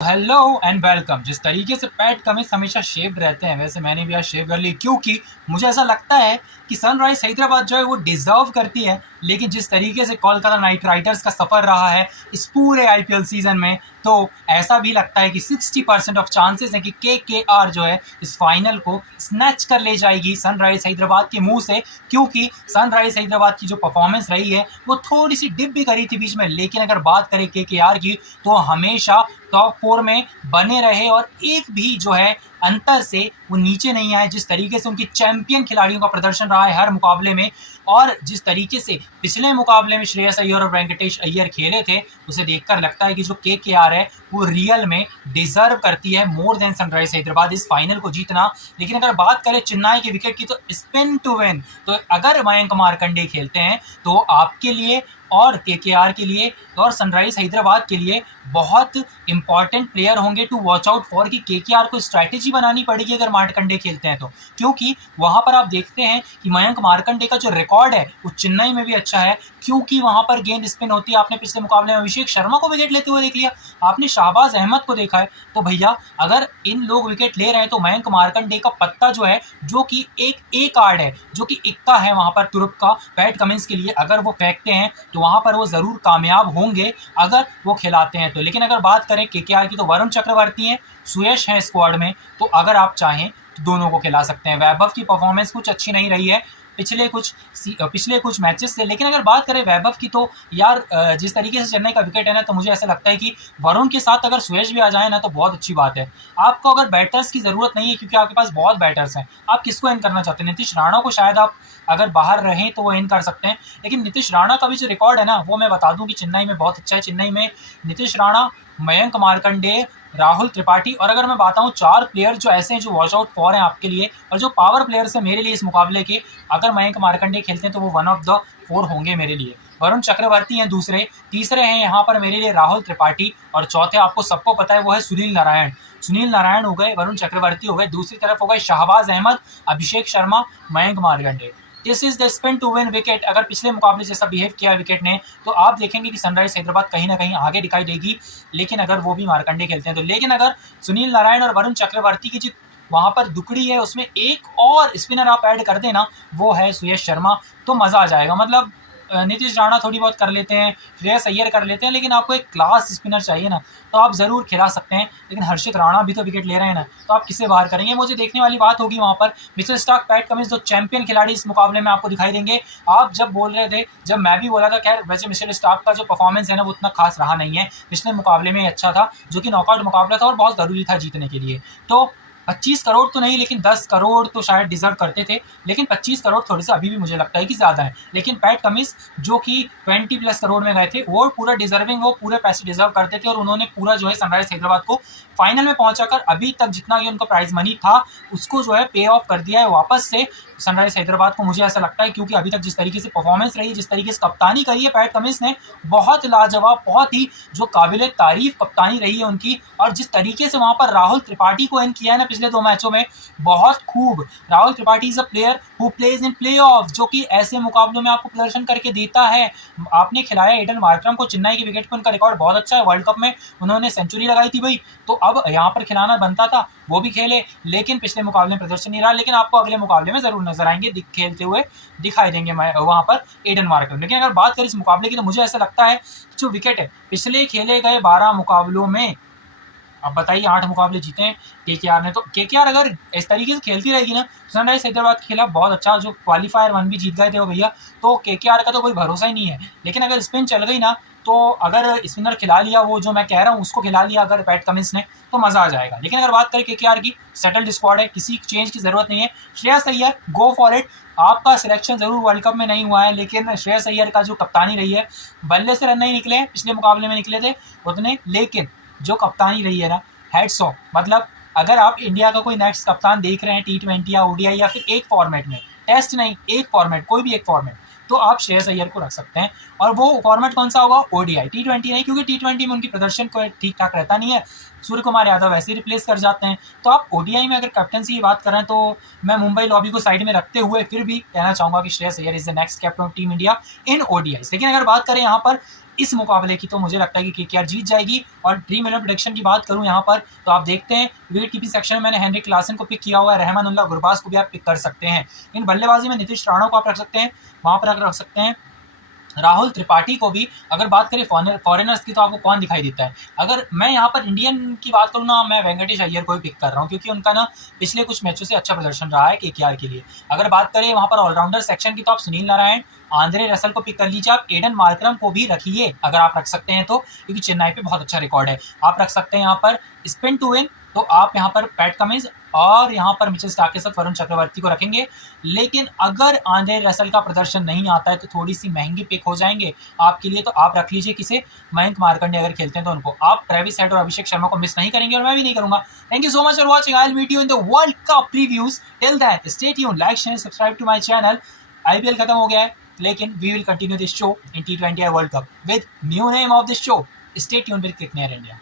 Hello and welcome. जिस तरीके से पैट कमिंस हमेशा शेव्ड रहते हैं, वैसे मैंने भी आज शेव कर ली, क्योंकि मुझे ऐसा लगता है कि सनराइज हैदराबाद जो है वो डिजर्व करती है। लेकिन जिस तरीके से कोलकाता नाइट राइडर्स का सफ़र रहा है इस पूरे आईपीएल सीजन में, तो ऐसा भी लगता है कि 60% ऑफ चांसेस हैं कि केकेआर जो है इस फाइनल को स्नैच कर ले जाएगी सनराइज हैदराबाद के मुंह से। क्योंकि सनराइज हैदराबाद की जो परफॉर्मेंस रही है वो थोड़ी सी डिप भी करी थी बीच में, लेकिन अगर बात करें केकेआर की तो हमेशा टॉप 4 में बने रहे और एक भी जो है अंतर से वो नीचे नहीं आए। जिस तरीके से उनकी चैंपियन खिलाड़ियों का प्रदर्शन रहा है हर मुकाबले में, और जिस तरीके से पिछले मुकाबले में श्रेयस अय्यर और वेंकटेश अय्यर खेले थे, उसे देखकर लगता है कि जो केकेआर है वो रियल में डिजर्व करती है मोर देन सनराइज हैदराबाद इस फाइनल को जीतना। लेकिन अगर बात करें चेन्नई के विकेट की, तो स्पिन टू विन, तो अगर मयंक मार्कंडे खेलते हैं तो आपके लिए और केकेआर के लिए और सनराइज हैदराबाद के लिए बहुत इंपॉर्टेंट प्लेयर होंगे टू वॉच आउट फॉर। कि केकेआर को स्ट्रैटेजी बनानी पड़ेगी अगर मार्कंडे खेलते हैं तो, क्योंकि वहां पर आप देखते हैं कि मयंक मार्कंडे का जो रिकॉर्ड है वो चेन्नई में भी अच्छा है, क्योंकि वहां पर गेंद स्पिन होती है। आपने पिछले मुकाबले में अभिषेक शर्मा को विकेट लेते हुए देख लिया, आपने शाहबाज अहमद को देखा है, तो भैया अगर इन लोग विकेट ले रहे हैं तो मयंक मार्कंडे का पत्ता जो है, जो कि एक कार्ड है, जो कि इक्का है वहां पर तुरुप का पैट कमिंस के लिए, अगर वो फेंकते हैं तो वहां पर वो जरूर कामयाब होंगे अगर वो खिलाते हैं तो। लेकिन अगर बात करें केकेआर की, तो वरुण चक्रवर्ती हैं, सुयश हैं स्क्वाड में, तो अगर आप चाहें तो दोनों को खिला सकते हैं। वैभव की परफॉर्मेंस कुछ अच्छी नहीं रही है पिछले कुछ मैचेस से। लेकिन अगर बात करें वैभव की, तो यार जिस तरीके से चेन्नई का विकेट है ना, तो मुझे ऐसा लगता है कि वरुण के साथ अगर सुयश भी आ जाए ना तो बहुत अच्छी बात है। आपको अगर बैटर्स की ज़रूरत नहीं है, क्योंकि आपके पास बहुत बैटर्स हैं, आप किसको इन करना चाहते हैं? नीतीश राणा को शायद आप अगर बाहर रहें तो वो इन कर सकते हैं। लेकिन नीतीश राणा का भी जो रिकॉर्ड है ना, वो मैं बता दूं कि चेन्नई में बहुत अच्छा है। चेन्नई में नीतीश राणा, मयंक मार्कंडे, राहुल त्रिपाठी, और अगर मैं बताऊं 4 प्लेयर जो ऐसे हैं जो वॉच आउट फॉर हैं आपके लिए, और जो पावर प्लेयर्स हैं मेरे लिए इस मुकाबले के, अगर मयंक मार्कंडे खेलते हैं तो वो वन ऑफ द 4 होंगे मेरे लिए। वरुण चक्रवर्ती हैं दूसरे, तीसरे हैं यहाँ पर मेरे लिए राहुल त्रिपाठी, और चौथे आपको सबको पता है वो है सुनील नारायण। सुनील नारायण हो गए, वरुण चक्रवर्ती हो गए, दूसरी तरफ हो गए Shahbaz Ahmed, Abhishek Sharma, Mayank Markande. This is the spin to win wicket. अगर पिछले मुकाबले जैसा बिहेव किया विकेट ने, तो आप देखेंगे कि सनराइज हैदराबाद कहीं ना कहीं आगे दिखाई देगी। लेकिन अगर वो भी मार्कंडे खेलते हैं तो, लेकिन अगर सुनील नारायण और वरुण चक्रवर्ती की जो वहां पर दुकड़ी है उसमें एक और स्पिनर आप ऐड कर देना, वो है सुयश शर्मा, तो मज़ा आ जाएगा। मतलब नीतीश राणा थोड़ी बहुत कर लेते हैं, श्रेयस अय्यर कर लेते हैं, लेकिन आपको एक क्लास स्पिनर चाहिए ना, तो आप ज़रूर खिला सकते हैं। लेकिन हर्षित राणा भी तो विकेट ले रहे हैं ना, तो आप किसे बाहर करेंगे? मुझे देखने वाली बात होगी वहाँ पर। मिचेल स्टार्क, पैट कमिंस, दो चैंपियन खिलाड़ी इस मुकाबले में आपको दिखाई देंगे। आप जब बोल रहे थे, जब मैं भी बोला था, खैर वैसे मिचेल स्टार्क का जो परफॉर्मेंस है ना वो उतना खास रहा नहीं है, पिछले मुकाबले में अच्छा था, जो कि नॉकआउट मुकाबला था और बहुत ज़रूरी था जीतने के लिए। तो 25 करोड़ तो नहीं, लेकिन 10 करोड़ तो शायद डिजर्व करते थे। लेकिन 25 करोड़ थोड़े से अभी भी मुझे लगता है कि ज़्यादा है। लेकिन पैट कमिंस जो कि 20+ करोड़ में गए थे, वो पूरा डिजर्विंग, वो पूरे पैसे डिजर्व करते थे, और उन्होंने पूरा जो है सनराइज हैदराबाद को फाइनल में पहुंचाकर अभी तक जितना कि उनका प्राइज मनी था उसको जो है पे ऑफ कर दिया है वापस से सनराइज हैदराबाद को, मुझे ऐसा लगता है। क्योंकि अभी तक जिस तरीके से परफॉर्मेंस रही है, जिस तरीके से कप्तानी करी है पैट कमिंस ने, बहुत लाजवाब, बहुत ही जो काबिल तारीफ कप्तानी रही है उनकी। और जिस तरीके से वहाँ पर राहुल त्रिपाठी को इन किया है ना पिछले 2 मैचों में, बहुत खूब। Rahul Tripathi is a player who plays in play of, जो कि ऐसे मुकाबलों में आपको प्रदर्शन करके देता है। आपने खिलाया एडन मार्करम को चेन्नई के विकेट पर, उनका रिकॉर्ड बहुत अच्छा है, वर्ल्ड कप में उन्होंने सेंचुरी लगाई थी भाई, तो अब यहाँ पर खिलाना बनता था, वो भी खेले। लेकिन पिछले मुकाबले में प्रदर्शन नहीं रहा, लेकिन आपको अगले मुकाबले में जरूर नजर आएंगे, खेलते हुए दिखाई देंगे वहां पर एडन मार्करम। लेकिन अगर बात करें इस मुकाबले की, तो मुझे ऐसा लगता है जो विकेट है पिछले खेले गए 12 मुकाबलों में, अब बताइए 8 मुकाबले जीते हैं केकेआर ने, तो केकेआर अगर इस तरीके से खेलती रहेगी ना, सनराइज हैदराबाद के खिलाफ बहुत अच्छा, जो क्वालिफायर 1 भी जीत गए थे वो भैया, तो केकेआर का तो कोई भरोसा ही नहीं है। लेकिन अगर स्पिन चल गई ना, तो अगर स्पिनर खिला लिया, वो जो मैं कह रहा हूँ उसको खिला लिया अगर पैट कमिंस ने, तो मज़ा आ जाएगा। लेकिन अगर बात करें केकेआर की, सेटल्ड स्क्वाड है, किसी चेंज की ज़रूरत नहीं है। Shreyas Iyer, go for it. आपका सिलेक्शन ज़रूर वर्ल्ड कप में नहीं हुआ है, लेकिन श्रेयस अय्यर का जो कप्तानी रही है, बल्ले से रन नहीं निकले हैं, पिछले मुकाबले में निकले थे उतने, लेकिन जो कप्तानी रही है ना, हेड्स ऑफ। मतलब अगर आप इंडिया का कोई नेक्स्ट कप्तान देख रहे हैं T20 या ओडीआई या फिर एक फॉर्मेट में, टेस्ट नहीं, एक फॉर्मेट, कोई भी एक फॉर्मेट, तो आप श्रेयस अय्यर को रख सकते हैं। और वो फॉर्मेट कौन सा होगा? ओडीआई, T20 नहीं, क्योंकि T20 में उनकी प्रदर्शन को ठीक ठाक रहता नहीं है, सूर्य कुमार यादव वैसे रिप्लेस कर जाते हैं। तो आप ओडीआई में अगर कैप्टनसी की बात करें, तो मैं मुंबई लॉबी को साइड में रखते हुए फिर भी कहना चाहूँगा कि Shreyas Iyer is the next captain of team India in ODI. लेकिन अगर बात करें यहाँ पर इस मुकाबले की, तो मुझे लगता है कि केकेआर जीत जाएगी। और ड्रीम 11 प्रेडिक्शन की बात करूं यहाँ पर, तो आप देखते हैं विकेट कीपिंग सेक्शन में मैंने हेनरिक क्लासन को पिक किया हुआ है, रहमानुल्लाह गुरबाज को भी आप पिक कर सकते हैं। इन बल्लेबाजी में नीतीश राणा को आप रख सकते हैं, वहाँ पर रख सकते हैं राहुल त्रिपाठी को भी। अगर बात करें फॉरेनर्स की, तो आपको कौन दिखाई देता है? अगर मैं यहाँ पर इंडियन की बात करूँ ना, मैं वेंकटेश अय्यर को भी पिक कर रहा हूँ, क्योंकि उनका ना पिछले कुछ मैचों से अच्छा प्रदर्शन रहा है केकेआर के लिए। अगर बात करें वहाँ पर ऑलराउंडर सेक्शन की, तो आप सुनील नारायण, आंद्रे रसल को पिक कर लीजिए। आप एडन मार्करम को भी रखिए अगर आप रख सकते हैं तो, क्योंकि चेन्नई पे बहुत अच्छा रिकॉर्ड है। आप रख सकते हैं यहाँ पर स्पिन टू विन, तो आप यहाँ पर पैट कमिंस और यहाँ पर मिचेल स्टार्क के साथ वरुण चक्रवर्ती को रखेंगे। लेकिन अगर आंद्रे रसल का प्रदर्शन नहीं आता है तो थोड़ी सी महंगी पिक हो जाएंगे आपके लिए, तो आप रख लीजिए किसे, मयंक मार्कंडे अगर खेलते हैं तो उनको। आप ट्रेविस हेड और अभिषेक शर्मा को मिस नहीं करेंगे, और मैं भी नहीं करूंगा। Thank you so much for watching. I will meet you in the world cup previews. Till then stay tuned, like share subscribe to my channel. IPL खत्म हो गया है, लेकिन we will continue this show in T20 world cup with new name of this show. Stay tuned with crick near India.